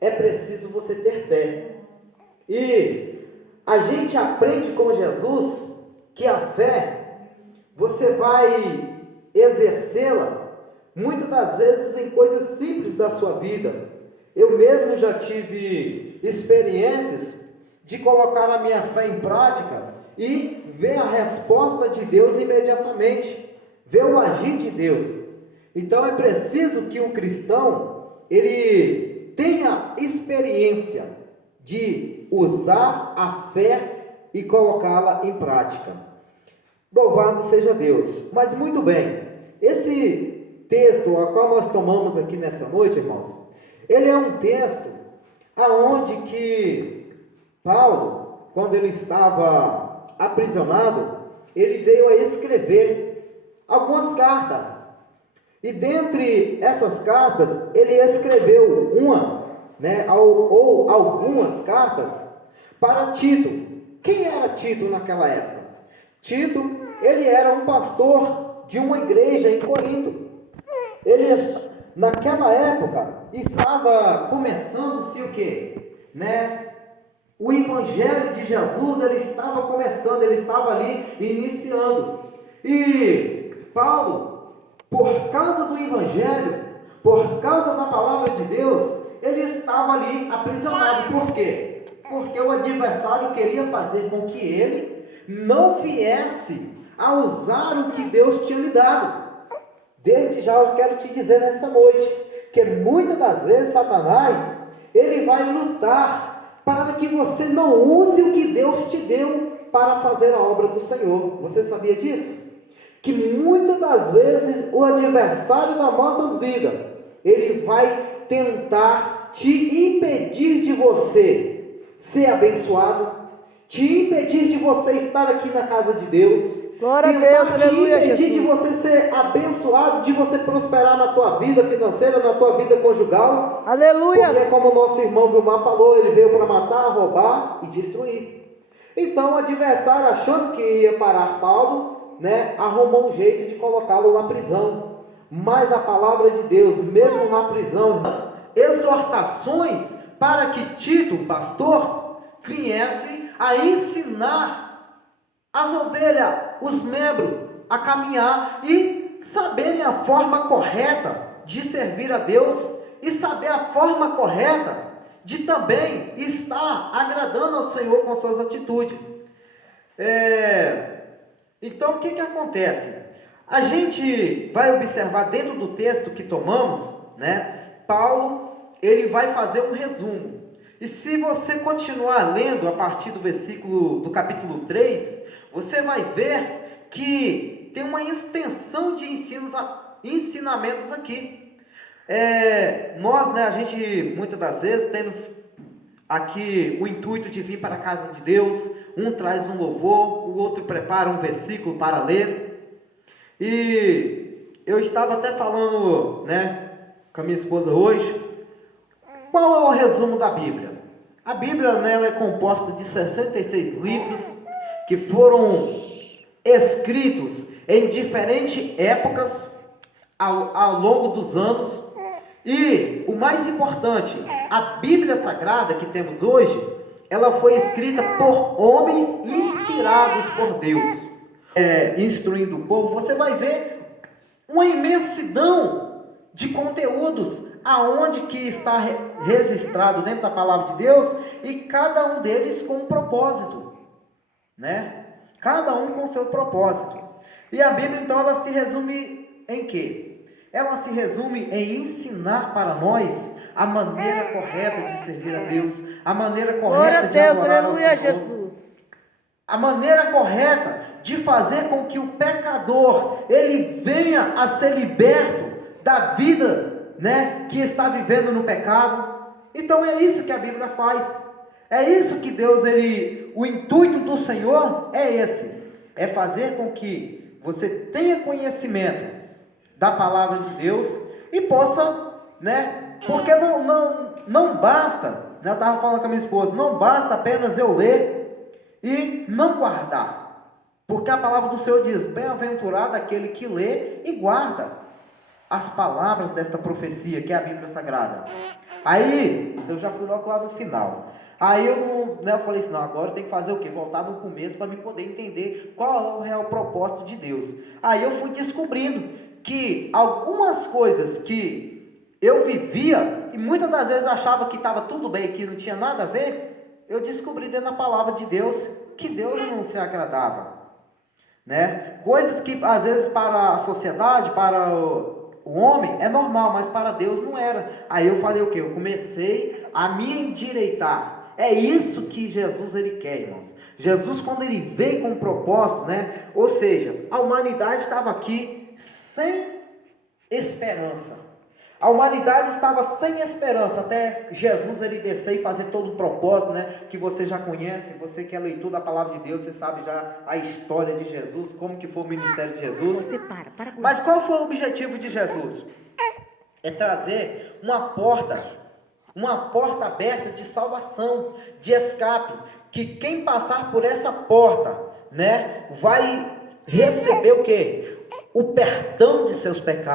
é preciso você ter fé. E a gente aprende com Jesus que a fé, você vai exercê-la muitas das vezes em coisas simples da sua vida. Eu mesmo já tive experiências de colocar a minha fé em prática e ver a resposta de Deus imediatamente, ver o agir de Deus. Então é preciso que o cristão, ele tenha experiência de usar a fé e colocá-la em prática. Louvado seja Deus. Mas muito bem, esse texto a qual nós tomamos aqui nessa noite, irmãos, ele é um texto aonde que Paulo, quando ele estava aprisionado, ele veio a escrever algumas cartas. E dentre essas cartas, ele escreveu uma, ou algumas cartas para Tito. Quem era Tito naquela época? Tito, ele era um pastor de uma igreja em Corinto. Ele, naquela época, estava começando-se o quê? O Evangelho de Jesus, ele estava começando, ele estava ali iniciando. E Paulo, por causa do Evangelho, por causa da palavra de Deus, ele estava ali aprisionado. Por quê? Porque o adversário queria fazer com que ele não viesse a usar o que Deus tinha lhe dado. Desde já eu quero te dizer nessa noite, que muitas das vezes Satanás, ele vai lutar para que você não use o que Deus te deu para fazer a obra do Senhor. Você sabia disso? Que muitas das vezes o adversário das nossas vidas, ele vai tentar te impedir de você ser abençoado, te impedir de você estar aqui na casa de Deus, glória a Deus, te aleluia, impedir de Jesus. você ser abençoado, de você prosperar na tua vida financeira, na tua vida conjugal. Aleluia. Porque como o nosso irmão Vilmar falou, ele veio para matar, roubar e destruir. Então o adversário, achando que ia parar Paulo, arrumou um jeito de colocá-lo na prisão. Mas a palavra de Deus, mesmo na prisão, exortações para que Tito, o pastor, viesse a ensinar as ovelhas, os membros, a caminhar e saberem a forma correta de servir a Deus e saber a forma correta de também estar agradando ao Senhor com suas atitudes. Então o que acontece? A gente vai observar dentro do texto que tomamos, Paulo, ele vai fazer um resumo. E se você continuar lendo a partir do capítulo 3, você vai ver que tem uma extensão de ensinamentos aqui. A gente muitas das vezes temos aqui o intuito de vir para a casa de Deus, um traz um louvor, o outro prepara um versículo para ler. E eu estava até falando, com a minha esposa hoje, qual é o resumo da Bíblia? A Bíblia, ela é composta de 66 livros que foram escritos em diferentes épocas ao longo dos anos. E o mais importante, a Bíblia Sagrada que temos hoje, ela foi escrita por homens inspirados por Deus, instruindo o povo. Você vai ver uma imensidão de conteúdos aonde que está registrado dentro da palavra de Deus, e cada um deles com um propósito, cada um com seu propósito. E a Bíblia então ela se resume em quê? Ela se resume em ensinar para nós a maneira correta de servir a Deus, a maneira correta de adorar ao Senhor, Jesus. a maneira correta de fazer com que o pecador ele venha a ser liberto da vida, que está vivendo no pecado. Então é isso que a Bíblia faz. É isso que Deus, o intuito do Senhor é esse, é fazer com que você tenha conhecimento da palavra de Deus e possa, porque não basta, eu estava falando com a minha esposa, não basta apenas eu ler e não guardar, porque a palavra do Senhor diz, bem-aventurado aquele que lê e guarda as palavras desta profecia, que é a Bíblia Sagrada. Aí, eu já fui logo lá no final. Aí eu não, né, eu falei assim, não, agora eu tenho que fazer o quê? Voltar no começo para me poder entender qual é o real propósito de Deus. Aí eu fui descobrindo que algumas coisas que eu vivia e muitas das vezes achava que estava tudo bem, que não tinha nada a ver, eu descobri dentro da palavra de Deus que Deus não se agradava, né? Coisas que às vezes para a sociedade, para o homem é normal, mas para Deus não era. Aí eu falei o quê? Eu comecei a me endireitar. É isso que Jesus ele quer, irmãos. Jesus, quando ele veio com um propósito, né? Ou seja, a humanidade estava aqui sem esperança. A humanidade estava sem esperança até Jesus ele descer e fazer todo o propósito, né? Que você já conhece, você que é leitor da palavra de Deus, você sabe já a história de Jesus, como que foi o ministério de Jesus. Você para. Mas qual foi o objetivo de Jesus? É trazer uma porta aberta de salvação, de escape, que quem passar por essa porta, né, vai receber o quê? O perdão de seus pecados.